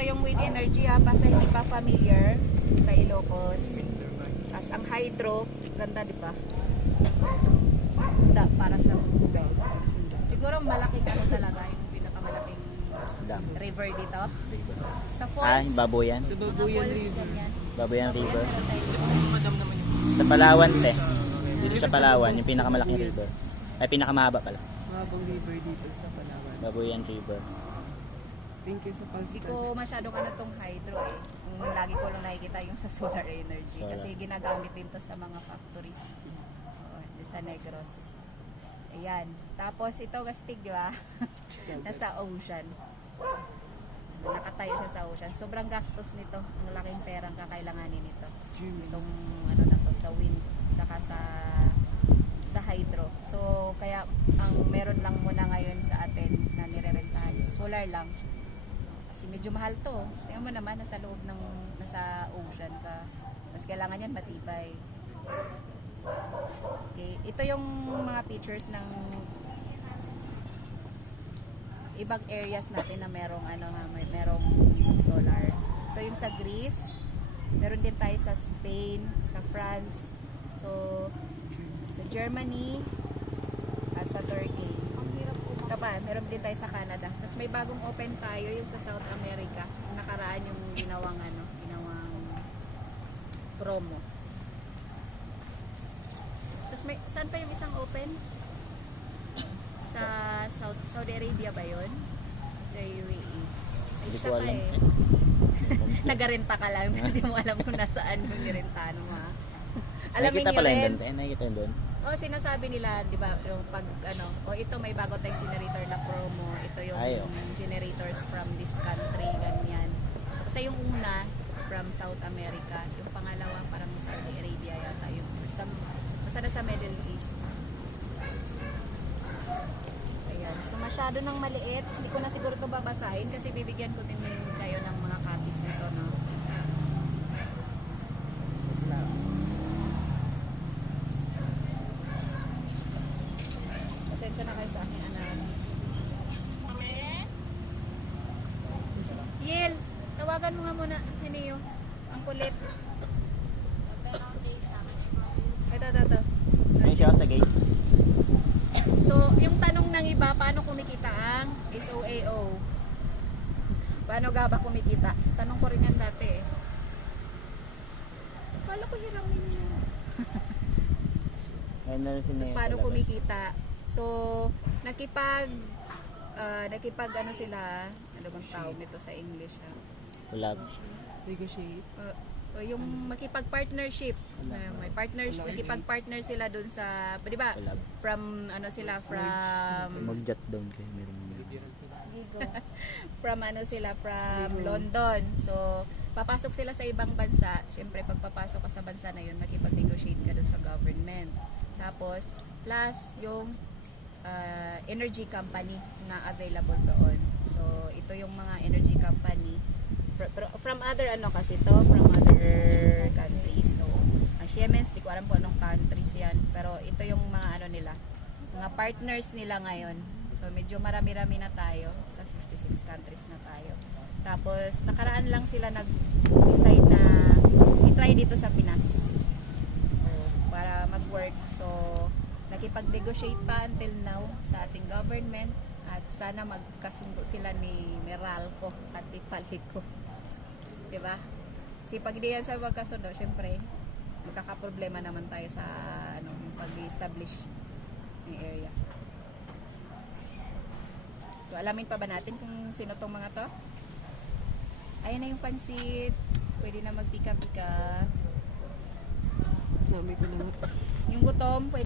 ito yung wind energy ha, pa sa hindi pa familiar sa Ilocos. As ang hydro, ganda di ba? Para siyang siguro malaking ano talaga, yung pinakamalaking Dam. river dito. River. Sa Ah, falls. Baboyan. Sa Mga Babuyan falls, River. ganyan. Baboyan River. Meron tayo. Madam naman yun. Sa Palawan, te. Dito sa Palawan, yung pinakamalaking river. Ay, pinakamahaba pala. Mahabang river dito sa Palawan. Baboyan River. Thank you sa Hindi Palstan. ko masyadong ano tong hydro eh. Ang lagi ko lang nakikita yung sa solar energy. Solar. Kasi ginagamit din to sa mga factories. Oo, sa Negros. Ayan. Tapos ito gastig, di ba? Nasa ocean. Nakatayo siya sa ocean. Sobrang gastos nito. Ang laking perang kakailanganin nito. Itong ano na to, sa wind, saka sa hydro. So, kaya ang meron lang muna ngayon sa atin na nirerentahan. Solar lang. Kasi medyo mahal to. Tingnan mo naman, nasa loob ng, nasa ocean ka. Mas kailangan yan matibay. Okay. Ito yung mga pictures ng ibang areas natin na merong ano nga, merong solar. Ito yung sa Greece. Meron din tayo sa Spain, sa France. So, sa Germany at sa Turkey. Ito pa, meron din tayo sa Canada. Tapos may bagong open tayo yung sa South America. Nakaraan yung ginawang promo. Tapos may, saan pa yung isang open? Sa Saudi Arabia ba yun? O sa UAE? Ay, Hindi isa ko pa alam. eh. Nagarenta ka lang. Hindi mo alam kung nasaan yung nirentahan mo ha. Alamin Nakikita nyo pala yun rin. doon, te. Nakikita yun doon. O sinasabi nila, di ba, yung pag ano, o ito may bago tayong generator na promo, ito yung Ay, okay. generators from this country, ganyan. Kasi yung una, from South America, yung pangalawa parang Saudi Arabia yata, yung basta na sa Middle East. Ayan, so masyado nang maliit, hindi ko na siguro ito babasahin kasi bibigyan ko din kayo ng mga copies nito, no? Pasensya na kayo sa aking analysis. Yel, tawagan mo nga muna, Hineo. Ang kulit. Ito. Ayun siya sa gate. So, yung tanong ng iba, paano kumikita ang SOAO? Paano ga ba kumikita? Tanong ko rin yan dati eh. Kala ko hiramin yun. Ayun na rin si Nea Paano sa labas. kumikita? So, nakipag ano sila, ano bang tawag nito sa English ha? Collab. Negotiate. O yung makipag-partnership. May partnership, makipag-partner sila dun sa, di ba? Collab. From ano sila, Mag-jot down kayo. Meron from ano sila, from London. So, papasok sila sa ibang bansa. Siyempre, pag papasok ka sa bansa na yun, makipag-negotiate ka dun sa government. Tapos, plus yung energy company na available doon. So, ito yung mga energy company from other ano kasi to, from other countries. So, ang Siemens, di ko alam po anong countries yan. Pero ito yung mga ano nila, mga partners nila ngayon. So, medyo marami-rami na tayo. Sa 56 countries na tayo. Tapos, nakaraan lang sila nag-decide na i-try dito sa Pinas. Para mag-work. So, nakipag-negotiate pa until now sa ating government. At sana magkasundo sila ni Meralco at Ipalico. Diba? Kasi pag di yan sa magkasundo, syempre, magkakaproblema naman tayo sa ano, yung pag-establish ng area. So, alamin pa ba natin kung sino tong mga to? Ayan na yung pansit. Pwede na magpika-pika. Nami ko na. Yung gutom, pwede